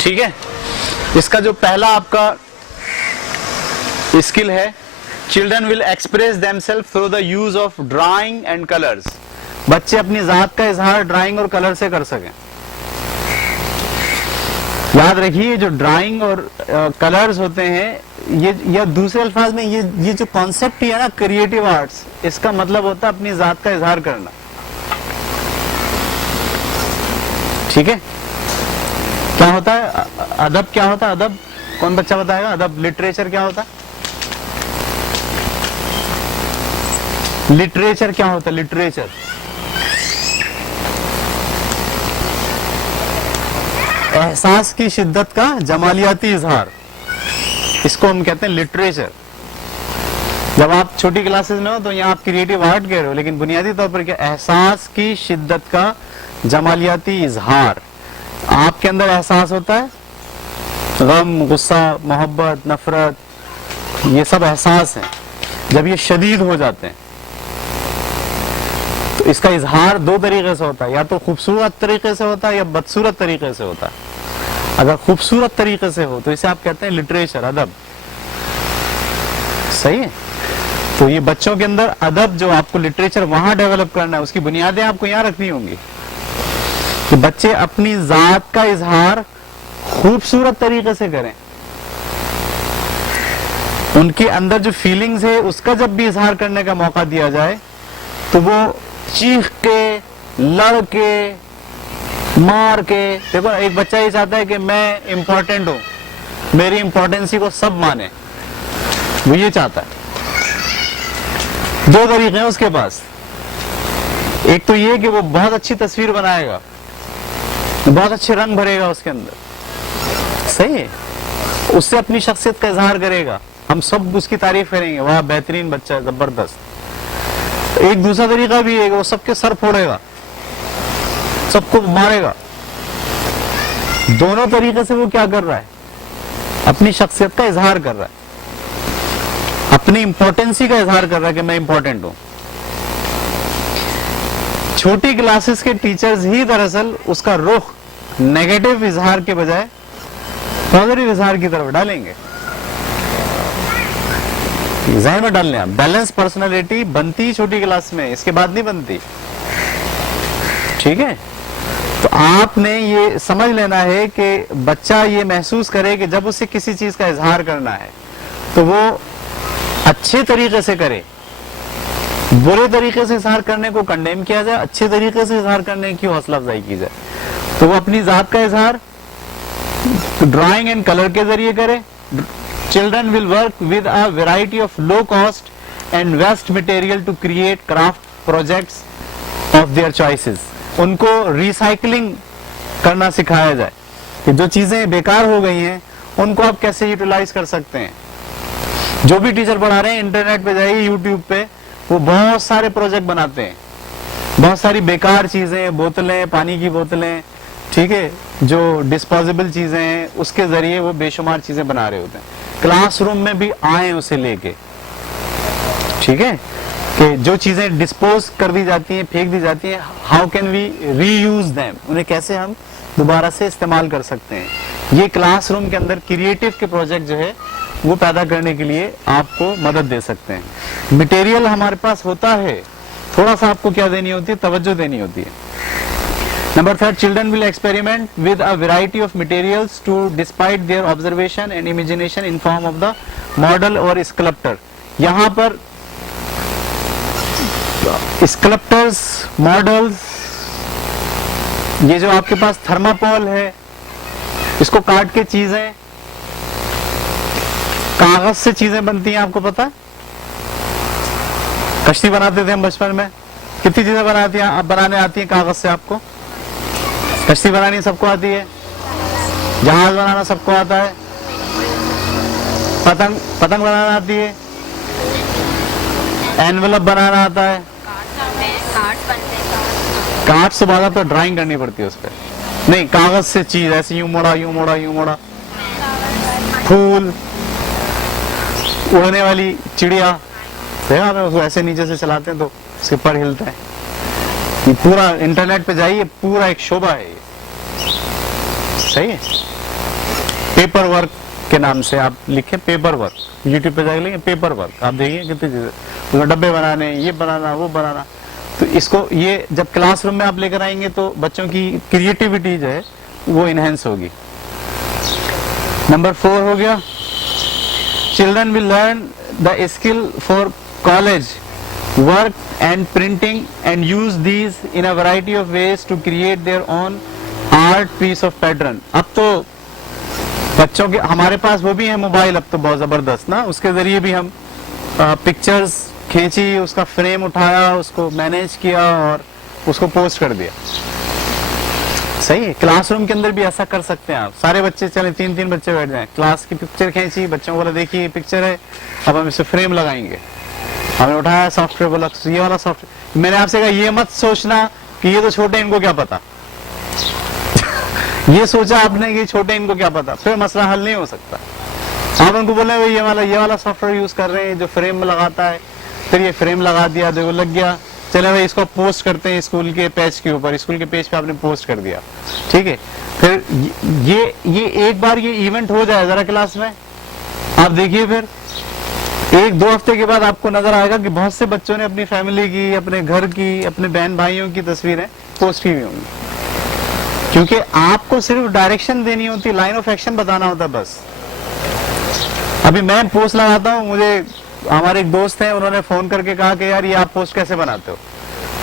ٹھیک ہے. اس کا جو پہلا آپ کا اسکل ہے, children will express them self through the use of drawing and colours. بچے اپنی ذات کا اظہار ڈرائنگ اور کلر سے کر سکیں. یاد رکھیے جو ڈرائنگ اور کلرز ہوتے ہیں, یہ یا دوسرے الفاظ میں یہ جو کانسیپٹ ہے نا کریٹو آرٹس, اس کا مطلب ہوتا ہے اپنی ذات کا اظہار کرنا. ٹھیک ہے. کیا ہوتا ہے ادب؟ کیا ہوتا ہے ادب؟ کون بچہ بتائے گا ادب؟ لٹریچر کیا ہوتا ہے؟ لٹریچر کیا ہوتا ہے؟ لٹریچر احساس کی شدت کا جمالیاتی اظہار, اس کو ہم کہتے ہیں لٹریچر. جب آپ چھوٹی کلاسز میں ہو تو یہاں آپ کریٹو آرٹ کہہ رہے ہو, لیکن بنیادی طور پر کیا احساس کی شدت کا جمالیاتی اظہار. آپ کے اندر احساس ہوتا ہے غم, غصہ, محبت, نفرت, یہ سب احساس ہیں. جب یہ شدید ہو جاتے ہیں تو اس کا اظہار دو طریقے سے ہوتا ہے, یا تو خوبصورت طریقے سے ہوتا ہے یا بدصورت طریقے سے ہوتا ہے. اگر خوبصورت طریقے سے ہو تو اسے آپ کہتے ہیں لٹریچر, ادب. صحیح ہے. تو یہ بچوں کے اندر ادب جو آپ کو لٹریچر وہاں ڈیولپ کرنا ہے, اس کی بنیادیں آپ کو یہاں رکھنی ہوں گی کہ بچے اپنی ذات کا اظہار خوبصورت طریقے سے کریں. ان کے اندر جو فیلنگز ہے اس کا جب بھی اظہار کرنے کا موقع دیا جائے تو وہ چیخ کے, لڑ کے, مار کے. دیکھو ایک بچہ یہ چاہتا ہے کہ میں امپورٹنٹ ہوں, میری امپورٹنسی کو سب مانے, وہ یہ چاہتا ہے. دو طریقے ہیں اس کے پاس. ایک تو یہ کہ وہ بہت اچھی تصویر بنائے گا, بہت اچھے رنگ بھرے گا اس کے اندر, صحیح ہے, اس سے اپنی شخصیت کا اظہار کرے گا, ہم سب اس کی تعریف کریں گے, واہ بہترین بچہ ہے, زبردست. ایک دوسرا طریقہ بھی ہے کہ وہ سب کے سر پھوڑے گا, سب کو مارے گا. دونوں طریقے سے وہ کیا کر رہا ہے؟ اپنی شخصیت کا اظہار کر رہا ہے, اپنی امپورٹنسی کا اظہار کر رہا ہے کہ میں امپورٹنٹ ہوں. چھوٹی کلاسز کے ٹیچرز ہی دراصل اس کا رخ نیگیٹو اظہار کے بجائے پازیٹو اظہار کی طرف ڈالیں گے. ذہن میں ڈال لیں آپ, بیلنس پرسنالٹی بنتی چھوٹی کلاس میں, اس کے بعد نہیں بنتی. ٹھیک ہے. تو آپ نے یہ سمجھ لینا ہے کہ بچہ یہ محسوس کرے کہ جب اسے کسی چیز کا اظہار کرنا ہے تو وہ اچھے طریقے سے کرے. برے طریقے سے اظہار کرنے کو کنڈیم کیا جائے, اچھے طریقے سے اظہار کرنے کی حوصلہ افزائی کی جائے. تو وہ اپنی ذات کا اظہار ڈرائنگ اینڈ کلر کے ذریعے کرے. Children will work with a variety of low cost and waste material to create craft projects of their choices. ان کو ریسائکلنگ کرنا سکھایا جائے کہ جو چیزیں بیکار ہو گئی ہیں ان کو آپ کیسے یوٹیلائز کر سکتے ہیں. جو بھی ٹیچر پڑھا رہے ہیں انٹرنیٹ پہ جائیے, یوٹیوب پہ, وہ بہت سارے پروجیکٹ بناتے ہیں. بہت ساری بیکار چیزیں, بوتلیں, پانی کی بوتلیں, ٹھیک ہے, جو ڈسپوزیبل چیزیں ہیں اس کے ذریعے وہ بے شمار چیزیں بنا رہے ہوتے ہیں. کلاس روم میں بھی آئیں اسے لے کے, ٹھیک ہے, کہ جو چیزیں ڈسپوز کر دی جاتی ہیں, پھینک دی جاتی ہیں, how can we reuse them, انہیں کیسے ہم دوبارہ سے استعمال کر سکتے ہیں. یہ کلاس روم کے اندر کریٹو کے پروجیکٹ جو ہے وہ پیدا کرنے کے لیے آپ کو مدد دے سکتے ہیں. مٹیریل ہمارے پاس ہوتا ہے, تھوڑا سا آپ کو کیا دینی ہوتی ہے, توجہ دینی ہوتی ہے. Number 3, children will experiment with a variety of materials to despite their observation and imagination in form of the model or sculptor. یہاں پر sculptors, models, یہ جو آپ کے پاس تھرماپول ہے, اس کو کاٹ کے چیزیں, کاغذ سے چیزیں بنتی ہیں, آپ کو پتا کشتی بناتے تھے ہم بچپن میں, کتنی چیزیں بنانے آتی ہیں کاغذ سے آپ کو؟ کشتی بنانی سب کو آتی ہے, جہاز بنانا سب کو آتا ہے, پتنگ بنانا آتی ہے, اینولپ بنانا آتا ہے. کارڈ سے بعد تو ڈرائنگ کرنی پڑتی ہے اس پہ, نہیں کاغذ سے چیز ایسے یوں موڑا یوں موڑا یوں موڑا. پھول, اڑنے والی چڑیا, ایسے نیچے سے چلاتے ہیں تو اس کے پر ہلتا ہے. یہ پورا انٹرنیٹ پہ جائیے, پورا ایک شعبہ ہے یہ, صحیح ہے. पेपर वर्क के नाम से आप लिखें, पेपर वर्क, यूट्यूब पे जाके लिखें पेपर वर्क, आप देखिए कितनी चीजें, डब्बे बनाने, ये बनाना, वो बनाना। तो इसको ये जब क्लासरूम में आप लेकर आएंगे तो बच्चों की क्रिएटिविटी जो है वो इनहेंस होगी। नंबर 4 हो गया, children will learn the skill for collage work and printing and use these in a variety of ways to create their own art piece of pattern. अब तो बच्चों के हमारे पास वो भी है मोबाइल अब तो बहुत जबरदस्त ना, उसके जरिए भी हम पिक्चर्स खींची, उसका फ्रेम उठाया, उसको मैनेज किया और उसको पोस्ट कर दिया। सही है, क्लासरूम के अंदर भी ऐसा कर सकते हैं आप। सारे बच्चे चले 3-3 बच्चे बैठ जाएं, क्लास की पिक्चर खींची, बच्चों को बोला देखिए ये पिक्चर है, अब हम इसे फ्रेम लगाएंगे। हमने उठाया सॉफ्टवेयर, बोला ये वाला सॉफ्टवेयर। मैंने आपसे कहा ये मत सोचना कि ये तो छोटे, इनको क्या पता ये सोचा आपने कि छोटे, इनको क्या पता, फिर मसला हल नहीं हो सकता। आप उनको बोले ये वाला सॉफ्टवेयर यूज कर रहे हैं जो फ्रेम में लगाता है, फिर ये फ्रेम लगा दिया, देखो लग गया, चले भाई इसको पोस्ट करते हैं स्कूल के पेज के ऊपर, स्कूल के पेज पे आपने पोस्ट कर दिया, ठीक है। फिर ये एक बार ये इवेंट हो जाए जरा क्लास में, आप देखिए फिर 1-2 हफ्ते के बाद आपको नजर आएगा कि बहुत से बच्चों ने अपनी फैमिली की, अपने घर की, अपने बहन भाइयों की तस्वीरें पोस्ट की हुई होंगी, क्योंकि आपको सिर्फ डायरेक्शन देनी होती, लाइन ऑफ एक्शन बताना होता बस। अभी मैं पोस्ट लगाता हूँ, मुझे हमारे एक दोस्त हैं, उन्होंने फोन करके कहा कि यार ये आप पोस्ट कैसे बनाते हो,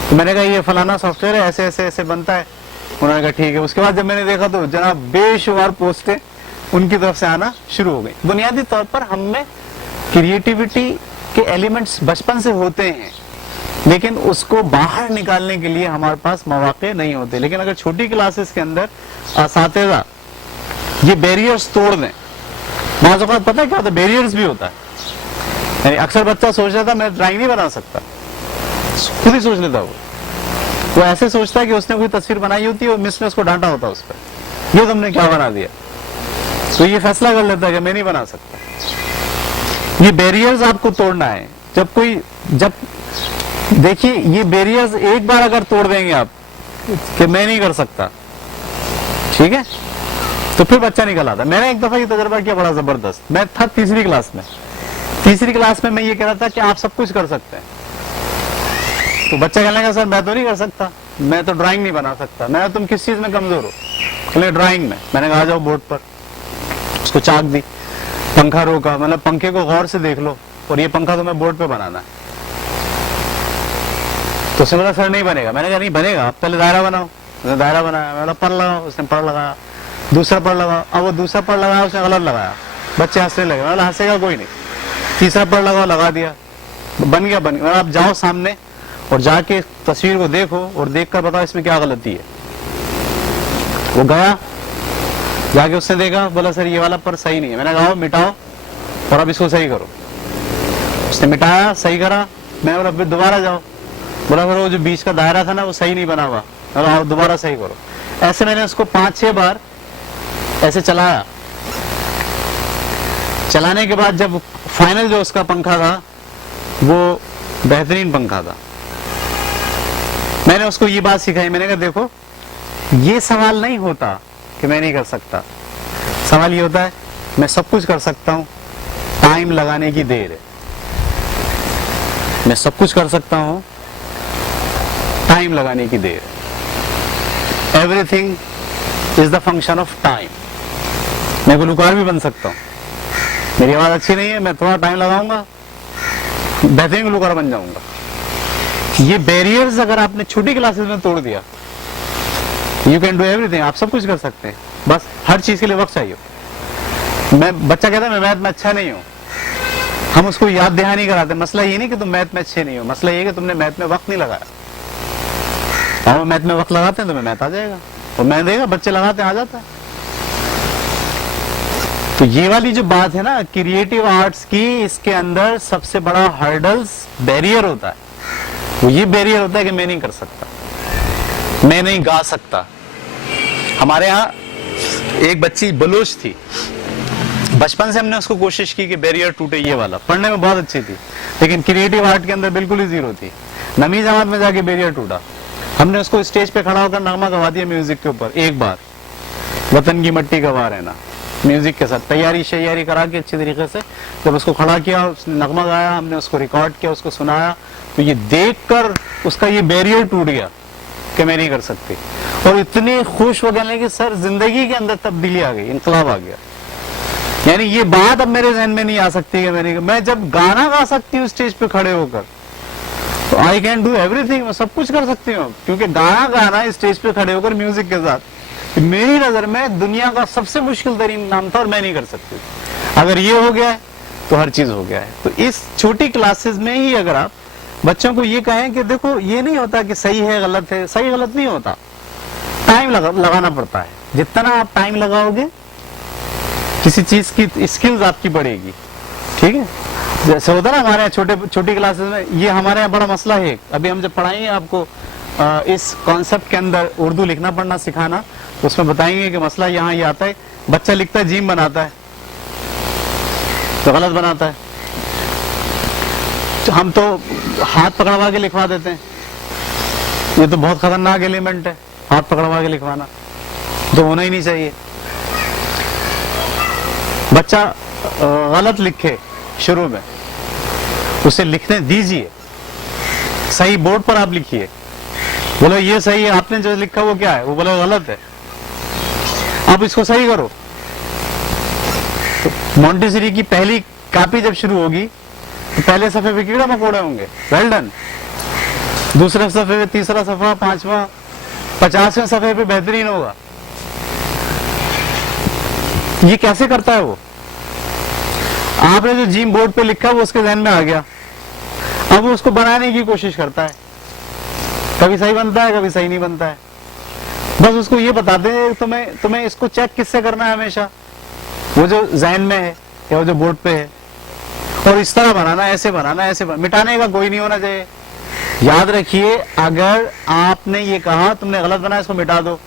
तो मैंने कहा ये फलाना सॉफ्टवेयर है, ऐसे ऐसे ऐसे बनता है। उन्होंने कहा ठीक है। उसके बाद जब मैंने देखा तो जनाब बेशुमार पोस्टें उनकी तरफ से आना शुरू हो गई। बुनियादी तौर पर हम में क्रिएटिविटी के एलिमेंट्स बचपन से होते हैं, लेकिन उसको बाहर निकालने के लिए हमारे पास मौके नहीं होते। लेकिन अगर छोटी क्लासेस के अंदर असातिज़ा ये बैरियर्स तोड़ दें, बाज़ औक़ात पता है क्या होता है, बैरियर्स भी होता है। यानी अक्सर बच्चा सोच रहा था मैं ड्राइंग नहीं बना सकता, खुद ही सोच लेता वो ऐसे सोचता है कि उसने कोई तस्वीर बनाई होती है और मिस ने उसको डांटा होता है उस पर, ये तुमने क्या बना दिया, तो ये फैसला कर लेता है कि मैं नहीं बना सकता। ये बैरियर्स आपको तोड़ना है। जब देखिए ये बैरियर्स एक बार अगर तोड़ देंगे आप कि मैं नहीं कर सकता, ठीक है, तो फिर बच्चा निकल आता। मैंने एक दफा ये तजर्बा किया बड़ा जबरदस्त। मैं था तीसरी क्लास में मैं ये कह रहा था कि आप सब कुछ कर सकते हैं, तो बच्चा कहने लगा सर मैं तो नहीं कर सकता, मैं तो ड्राइंग नहीं बना सकता। मैं तुम किस चीज में कमजोर हो, कहने ड्राइंग में। मैंने कहा आ जाओ बोर्ड पर, उसको चाक दी, पंखा रोका, मतलब पंखे को गौर से देख लो और ये पंखा तुम्हें बोर्ड पे बनाना है। तो उसने बोला सर नहीं बनेगा। मैंने कहा नहीं बनेगा, आप पहले दायरा बनाओ। उसने दायरा बनाया, मैंने पर लगाओ, उसने पर लगाया, दूसरा पर लगाओ। अब वो दूसरा पर लगाया, उसने गलत लगाया, बच्चे हंसने लगे। मैंने हंसेगा कोई नहीं, तीसरा पर लगाओ, लगा दिया, बन गया। आप जाओ सामने और जाके तस्वीर को देखो और देख कर बताओ इसमें क्या गलती है। वो गया, जाके उसने देखा, बोला सर ये वाला पर सही नहीं है। मैंने कहा मिटाओ और अब इसको सही करो। उसने मिटाया, सही करा। मैं बोला फिर दोबारा जाओ, बोला फिर वो जो बीच का दायरा था ना वो सही नहीं बना हुआ, दोबारा सही करो। ऐसे मैंने उसको 5-6 बार ऐसे चलाया। चलाने के बाद जब फाइनल जो उसका पंखा था वो बेहतरीन पंखा था। मैंने उसको ये बात सिखाई, मैंने कहा देखो ये सवाल नहीं होता कि मैं नहीं कर सकता, सवाल ये होता है मैं सब कुछ कर सकता हूं, टाइम लगाने की देर है। मैं सब कुछ कर सकता हूं, टाइम लगाने की देर। Everything is the function of time. मैं गुलकार भी बन सकता हूं, मेरी आवाज अच्छी नहीं है, मैं थोड़ा टाइम लगाऊंगा, बेहतरीन गुलकार बन जाऊंगा। ये बैरियर्स अगर आपने छोटी क्लासेस में तोड़ दिया, यू कैन डू एवरीथिंग, आप सब कुछ कर सकते हैं, बस हर चीज के लिए वक्त चाहिए। बच्चा कहता है मैं मैथ में अच्छा नहीं हूं, हम उसको याद दहानी कराते। मसला ये नहीं कि तुम मैथ में अच्छे नहीं हो, मसला ये कि तुमने मैथ में वक्त नहीं लगाया। और मैथ में वक्त लगाते हैं तो मैथ आ जाएगा, और मैं देगा बच्चे लगाते हैं आ जाता है। तो ये वाली जो बात है ना क्रिएटिव आर्ट्स की, इसके अंदर सबसे बड़ा हर्डल्स बैरियर होता है। वो ये बैरियर होता है कि मैं नहीं कर सकता, मैं नहीं गा सकता। हमारे यहाँ एक बच्ची बलोच थी, बचपन से हमने उसको कोशिश की कि बैरियर टूटे, ये वाला पढ़ने में बहुत अच्छी थी, लेकिन क्रिएटिव आर्ट के अंदर बिल्कुल ही जीरो थी। नवी जमात में जाके बैरियर टूटा। हमने उसको स्टेज पे खड़ा होकर नगमा गवा दिया म्यूजिक के ऊपर, एक बार वतन की मट्टी गवा रहना, म्यूजिक के साथ तैयारी करा के अच्छी तरीके से जब उसको खड़ा किया, उसने नगमा गाया, हमने उसको रिकॉर्ड किया, उसको सुनाया, तो ये देखकर उसका ये बैरियर टूट गया कि मैं नहीं कर सकती, और इतने खुश हो गए कि सर जिंदगी के अंदर तब्दीली आ गई, इनकलाब आ गया। यानी ये बात अब मेरे जहन में नहीं आ सकती कि मैं जब गाना गा सकती हूँ स्टेज पे खड़े होकर, तो आई कैन डू एवरीथिंग, मैं सब कुछ कर सकती हूँ, क्योंकि गाना गाना स्टेज पे खड़े होकर म्यूजिक के साथ मेरी नजर में दुनिया का सबसे मुश्किल तरीन काम था और मैं नहीं कर सकती। अगर ये हो गया है तो हर चीज हो गया है। तो इस छोटी क्लासेस में ही अगर आप बच्चों को ये कहें कि देखो ये नहीं होता कि सही है गलत है, सही गलत नहीं होता, टाइम लगाना पड़ता है। जितना आप टाइम लगाओगे किसी चीज की स्किल्स आपकी बढ़ेगी, ठीक है। जैसे होता ना हमारे यहाँ छोटी क्लासेस में, ये हमारे यहाँ बड़ा मसला है। अभी हम जब पढ़ाएंगे आपको इस कॉन्सेप्ट के अंदर उर्दू लिखना पढ़ना सिखाना, उसमें बताएंगे कि मसला यहाँ ये आता है, बच्चा लिखता है जीम बनाता है तो गलत बनाता है, तो हम तो हाथ पकड़वा के लिखवा देते हैं। ये तो बहुत खतरनाक एलिमेंट है, हाथ पकड़वा के लिखवाना, तो होना ही नहीं चाहिए। बच्चा गलत लिखे शुरू में, उसे लिखने दीजिए, सही बोर्ड पर आप लिखिए, बोलो ये सही है, आपने जो लिखा वो क्या है, वो बोलो गलत है, आप इसको सही करो। तो मॉन्टेसरी की पहली कॉपी जब शुरू होगी तो पहले सफे पे कीड़ा मकोड़े होंगे, वेल डन। दूसरे सफे पे, तीसरा सफा, 5वां, 50वें सफे पे बेहतरीन होगा। ये कैसे करता है वो? आपने जो जीम बोर्ड पे लिखा वो उसके जहन में आ गया, अब वो उसको बनाने की कोशिश करता है, कभी सही बनता है कभी सही नहीं बनता है। बस उसको ये बताते हैं तुम्हें इसको चेक किससे करना है हमेशा, वो जो जहन में है या वो जो बोर्ड पे है, और इस तरह बनाना, ऐसे बनाना, मिटाने का कोई नहीं होना चाहिए। याद रखिए, अगर आपने ये कहा तुमने गलत बनाया, इसको मिटा दो,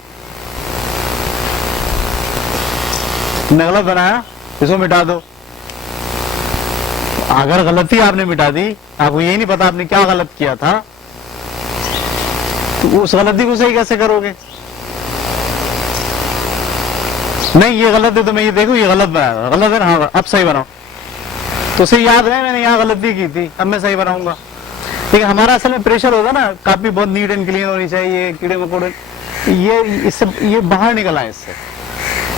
तुमने गलत बनाया इसको मिटा दो। अगर गलती आपने मिटा दी, आपको यही नहीं पता आपने क्या गलत किया था, तो उस गलती को सही कैसे करोगे? नहीं ये गलत है तो मैं ये देखूं ये गलत बनाया, गलत है ना, हाँ अब सही बनाओ, तो उसे याद है मैंने यहाँ गलती की थी, अब मैं सही बनाऊंगा। ठीक है, हमारा असल में प्रेशर होता ना, काफी बहुत नीट एंड क्लीन होनी चाहिए, कीड़े मकोड़े, ये बाहर निकल आए इससे।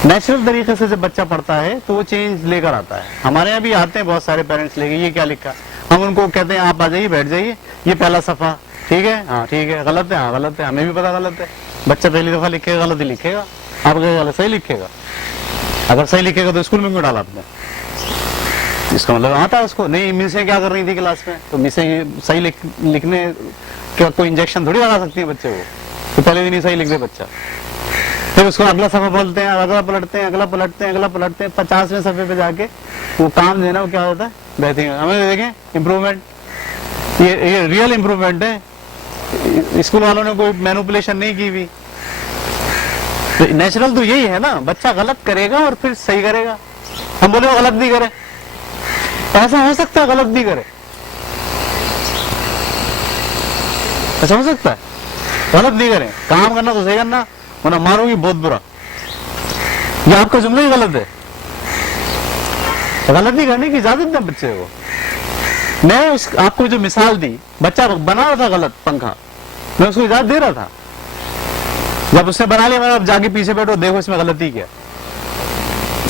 नेचुरल तरीके से जब बच्चा पढ़ता है तो वो चेंज लेकर आता है। हमारे यहाँ भी आते हैं बहुत सारे पेरेंट्स लेके, ये क्या लिखा, हम उनको कहते हैं आप आ जाइए बैठ जाइए, ये पहला सफा ठीक है, हाँ ठीक है, गलत है, हाँ गलत है, हमें भी पता गलत है। बच्चा पहली दफा लिखेगा गलत ही लिखेगा, आप गलत सही लिखेगा, अगर सही लिखेगा तो स्कूल में क्यों डाला आपने? इसका मतलब आता है उसको, नहीं मिसें क्या कर रही थी क्लास में, तो मिसें सही लिखने क्या कोई इंजेक्शन थोड़ी लगा सकती है बच्चे को, तो पहले दिन ही सही लिख दे बच्चा, फिर उसको अगला सफा बोलते हैं, अगला पलटते हैं, अगला पलटते हैं, अगला पलटते हैं, 50वें सफे पे जाके वो काम देना वो क्या होता है, बेहतरीन। हमें देखें इम्प्रूवमेंट, ये रियल इम्प्रूवमेंट है, स्कूल वालों ने कोई मैनिपुलेशन नहीं की हुई। तो नेचुरल तो यही है ना, बच्चा गलत करेगा और फिर सही करेगा। हम बोले गलत भी करे, ऐसा हो सकता है गलत भी करे, ऐसा हो सकता है गलत भी करे, काम करना तो सही करना, वरना मारोगी बहुत बुरा। ये आपका जुमला ही गलत है, गलत नहीं करने की इजाजत है बच्चे को। मैं आपको जो मिसाल दी, बच्चा बना रहा था गलत पंखा, मैं उसको इजाजत दे रहा था, जब उसने बना लिया मैं अब जाके पीछे बैठो देखो इसमें गलती क्या,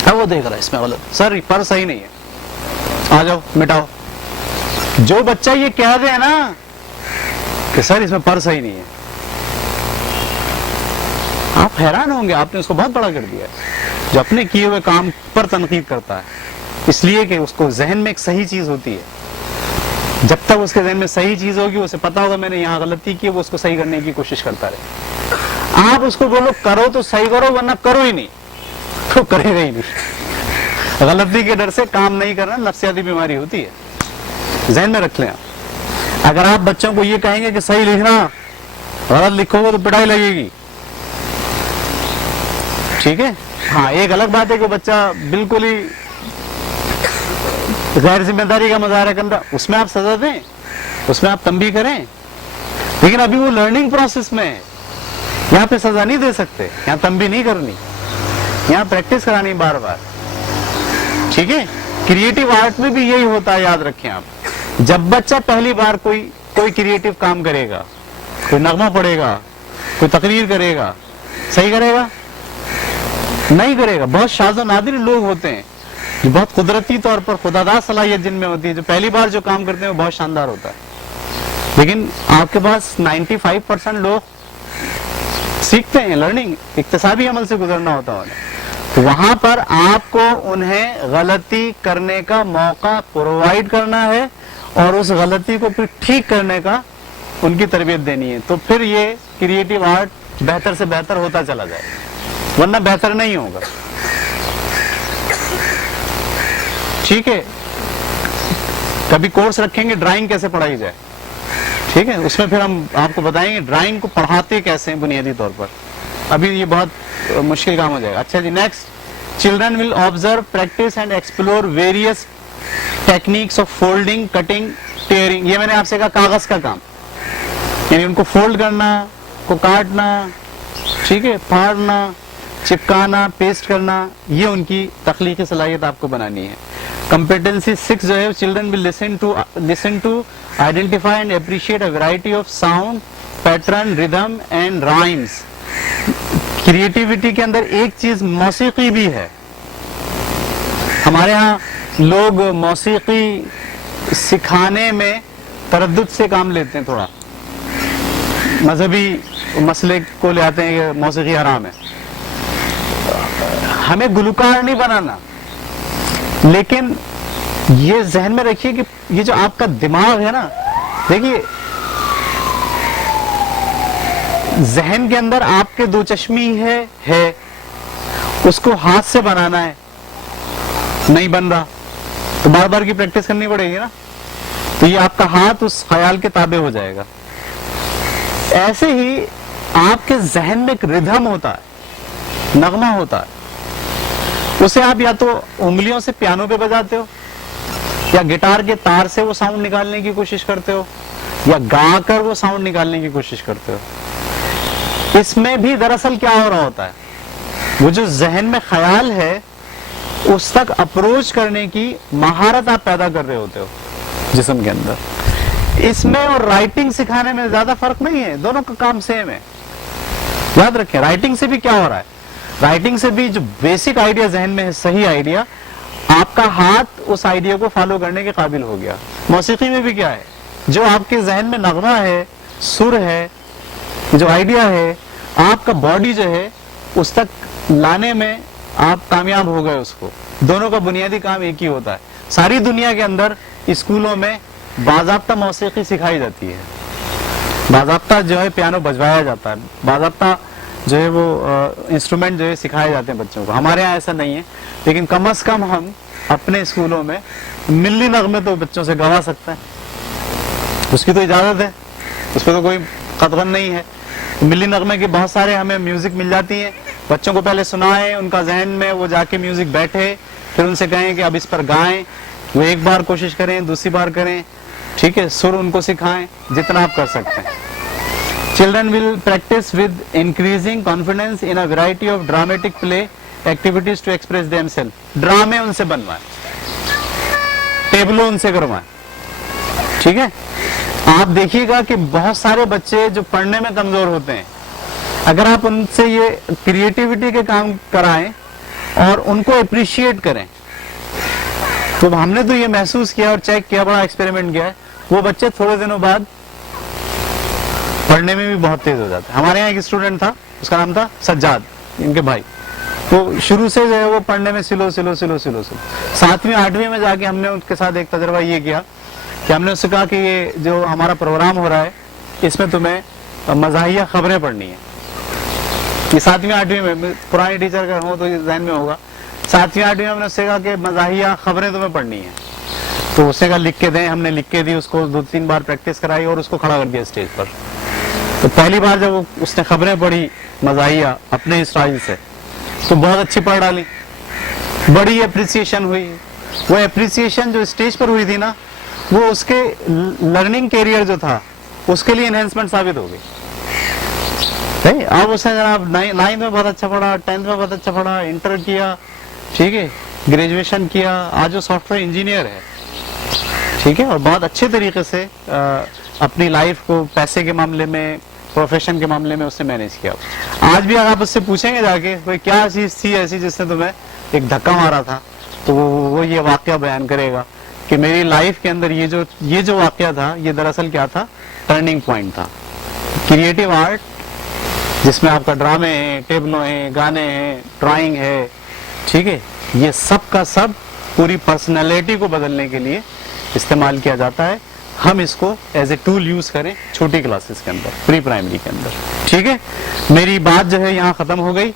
अब वो देख रहा है इसमें गलत, सर पर सही नहीं है, आ जाओ मिटाओ। जो बच्चा ये कह दे ना कि सर इसमें पर सही नहीं है, आप हैरान होंगे, आपने उसको बहुत बड़ा कर दिया है। जो अपने किए हुए काम पर तनकीद करता है, इसलिए कि उसको जहन में एक सही चीज होती है, जब तक उसके जहन में सही चीज होगी उसे पता होगा मैंने यहाँ गलती की, वो उसको सही करने की कोशिश करता रहे। आप उसको बोलो करो तो सही करो, वरना करो ही नहीं, तो करेगा ही नहीं। गलती के डर से काम नहीं करना नफ्सियाती बीमारी होती है, जहन में रख लें। अगर आप बच्चों को ये कहेंगे कि सही लिखना, गलत लिखोगे तो पिटाई लगेगी, ठीक है। हाँ एक अलग बात है कि बच्चा बिल्कुल ही गैर जिम्मेदारी का मुजाहरा कर रहा, उसमें आप सजा दें, उसमें आप तंबीह करें, लेकिन अभी वो लर्निंग प्रोसेस में है, यहाँ पे सजा नहीं दे सकते, यहाँ तंबीह नहीं करनी, यहाँ प्रैक्टिस करानी बार बार। ٹھیک ہے. کریٹو آرٹ میں بھی یہی ہوتا ہے, یاد رکھیں آپ. جب بچہ پہلی بار کوئی کریٹو کام کرے گا, کوئی نغمہ پڑھے گا, کوئی تقریر کرے گا, صحیح کرے گا؟ نہیں کرے گا. بہت شاذ و نادر لوگ ہوتے ہیں جو بہت قدرتی طور پر خداداد صلاحیت جن میں ہوتی ہے, جو پہلی بار جو کام کرتے ہیں وہ بہت شاندار ہوتا ہے. لیکن آپ کے پاس 95% لوگ سیکھتے ہیں, لرننگ اکتسابی عمل سے گزرنا ہوتا ہے. وہاں پر آپ کو انہیں غلطی کرنے کا موقع پرووائڈ کرنا ہے اور اس غلطی کو پھر ٹھیک کرنے کا ان کی تربیت دینی ہے. تو پھر یہ کریٹو آرٹ بہتر سے بہتر ہوتا چلا جائے, ورنہ بہتر نہیں ہوگا. ٹھیک ہے, کبھی کورس رکھیں گے ڈرائنگ کیسے پڑھائی جائے, ٹھیک ہے, اس میں پھر ہم آپ کو بتائیں گے ڈرائنگ کو پڑھاتے کیسے ہیں بنیادی طور پر. ابھی یہ بہت مشکل کام ہو جائے گا. اچھا جی, next. Children will observe, practice and explore various techniques of folding, cutting, tearing. یہ میں نے آپ سے کہا کاغذ کا کام, یعنی ان کو فولڈ کرنا, کو کاٹنا, ٹھیک ہے, پھاڑنا, چپکانا, پیسٹ کرنا, یہ ان کی تخلیقی صلاحیت آپ کو بنانی ہے. کمپیٹنسی 6 جو ہے, children will listen to identify and appreciate a variety of sound, pattern, rhythm and rhymes. Creativity کے اندر ایک چیز موسیقی بھی ہے. ہمارے ہاں لوگ موسیقی سکھانے میں تردد سے کام لیتے ہیں, تھوڑا مذہبی مسئلے کو لے آتے ہیں کہ موسیقی حرام ہے. ہمیں گلوکار نہیں بنانا, لیکن یہ ذہن میں رکھیے کہ یہ جو آپ کا دماغ ہے نا, دیکھیے ذہن کے اندر آپ کے دو چشمی ہے, اس کو ہاتھ سے بنانا ہے, نہیں بن رہا تو بار بار کی پریکٹس کرنی پڑے گی نا, تو یہ آپ کا ہاتھ اس خیال کے تابع ہو جائے گا. ایسے ہی آپ کے ذہن میں ایک ردھم ہوتا ہے, نغمہ ہوتا ہے, اسے آپ یا تو انگلیوں سے پیانو پہ بجاتے ہو, یا گٹار کے تار سے وہ ساؤنڈ نکالنے کی کوشش کرتے ہو, یا گا کر وہ ساؤنڈ نکالنے کی کوشش کرتے ہو. اس میں بھی دراصل کیا ہو رہا ہوتا ہے, وہ جو ذہن میں خیال ہے اس تک اپروچ کرنے کی مہارت آپ پیدا کر رہے ہوتے ہو جسم کے اندر. اس میں اور رائٹنگ سکھانے میں زیادہ فرق نہیں ہے, دونوں کا کام سیم ہے. یاد رکھیں, رائٹنگ سے بھی کیا ہو رہا ہے, رائٹنگ سے بھی جو بیسک آئیڈیا ذہن میں ہے, صحیح آئیڈیا, آپ کا ہاتھ اس آئیڈیا کو فالو کرنے کے قابل ہو گیا. موسیقی میں بھی کیا ہے, جو آپ کے ذہن میں نغمہ ہے, سر ہے, جو آئیڈیا ہے, آپ کا باڈی جو ہے اس تک لانے میں آپ کامیاب ہو گئے اس کو. دونوں کا بنیادی کام ایک ہی ہوتا ہے. ساری دنیا کے اندر اسکولوں میں باضابطہ موسیقی سکھائی جاتی ہے, باضابطہ جو ہے پیانو بجوایا جاتا ہے, باضابطہ جو ہے وہ انسٹرومنٹ جو ہے سکھائے جاتے ہیں بچوں کو. ہمارے ہاں ایسا نہیں ہے, لیکن کم از کم ہم اپنے اسکولوں میں ملی نغمے تو بچوں سے گوا سکتے ہیں, اس کی تو اجازت ہے, اس پہ تو کوئی قطغن نہیں ہے. ملی نغمے کے بہت سارے ہمیں میوزک مل جاتی ہیں, بچوں کو پہلے سنائیں, ان کا ذہن میں وہ جا کے میوزک بیٹھے, پھر ان سے کہیں کہ اب اس پر گائیں, وہ ایک بار کوشش کریں, دوسری بار کریں, ٹھیک ہے, سر ان کو سکھائیں جتنا آپ کر سکتے ہیں. Children will practice with increasing confidence in a variety of dramatic play activities to express themselves. ڈرامے ان سے بنوائیں, ٹیبلو ان سے کروائیں, ٹھیک ہے. آپ دیکھیے گا کہ بہت سارے بچے جو پڑھنے میں کمزور ہوتے ہیں, اگر آپ ان سے یہ کریٹیوٹی کے کام کرائیں اور ان کو اپریشیٹ کریں, تو ہم نے تو یہ محسوس کیا اور چیک کیا, بڑا ایکسپیریمنٹ کیا ہے, وہ بچے تھوڑے دنوں بعد پڑھنے میں بھی بہت تیز ہو جاتا ہے. ہمارے یہاں ایک اسٹوڈنٹ تھا, اس کا نام تھا سجاد, ان کے بھائی, وہ شروع سے جو ہے وہ پڑھنے میں سلو 7ویں 8ویں میں جا کے ہم نے ان کے ساتھ ایک تجربہ یہ کیا کہ ہم نے اس سے کہا کہ یہ جو ہمارا پروگرام ہو رہا ہے اس میں تمہیں مزاحیہ خبریں پڑھنی ہیں. یہ 7ویں 8ویں میں, پرانی ٹیچر کا ہوں تو یہ ذہن میں ہوگا, 7ویں 8ویں میں ہم نے اس سے کہا کہ مزاحیہ خبریں تمہیں پڑھنی ہیں. تو اس نے کہا لکھ کے دیں, ہم نے لکھ کے دی, اس کو 2-3 بار پریکٹس کرائی اور اس کو کھڑا کر دیا اسٹیج پر. تو پہلی بار جب اس نے خبریں پڑھی مزاحیہ اپنے اسٹائل سے, تو بہت اچھی پڑھ ڈالی, بڑی اپریسیشن ہوئی. وہ اپریسیشن جو اسٹیج پر ہوئی تھی نا, وہ اس کے لرننگ کیریئر جو تھا اس کے لیے انہینسمنٹ ثابت ہو گئی. اب اس نے جناب 9th میں بہت اچھا پڑھا, 10th میں بہت اچھا پڑھا, انٹر کیا, ٹھیک ہے, ग्रेजुएशन किया, आज वो सॉफ्टवेयर इंजीनियर है, ठीक है, और बहुत अच्छे तरीके से अपनी लाइफ को पैसे के मामले में, प्रोफेशन के मामले में उसने मैनेज किया। आज भी अगर आप उससे पूछेंगे जाके कोई क्या चीज़ थी ऐसी जिसने तुम्हें एक धक्का मारा था, तो वो ये वाकया बयान करेगा कि मेरी लाइफ के अंदर ये जो वाकया था, ये दरअसल क्या था, टर्निंग पॉइंट था। क्रिएटिव आर्ट जिसमें आपका ड्रामे हैं, टेबलों हैं, गाने हैं, ड्राइंग है, ठीक है, ये सब का सब पूरी पर्सनैलिटी को बदलने के लिए इस्तेमाल किया जाता है। हम इसको एज ए टूल यूज करें छोटी क्लासेस के अंदर, प्री प्राइमरी के अंदर, ठीक है। मेरी बात जो है यहाँ खत्म हो गई।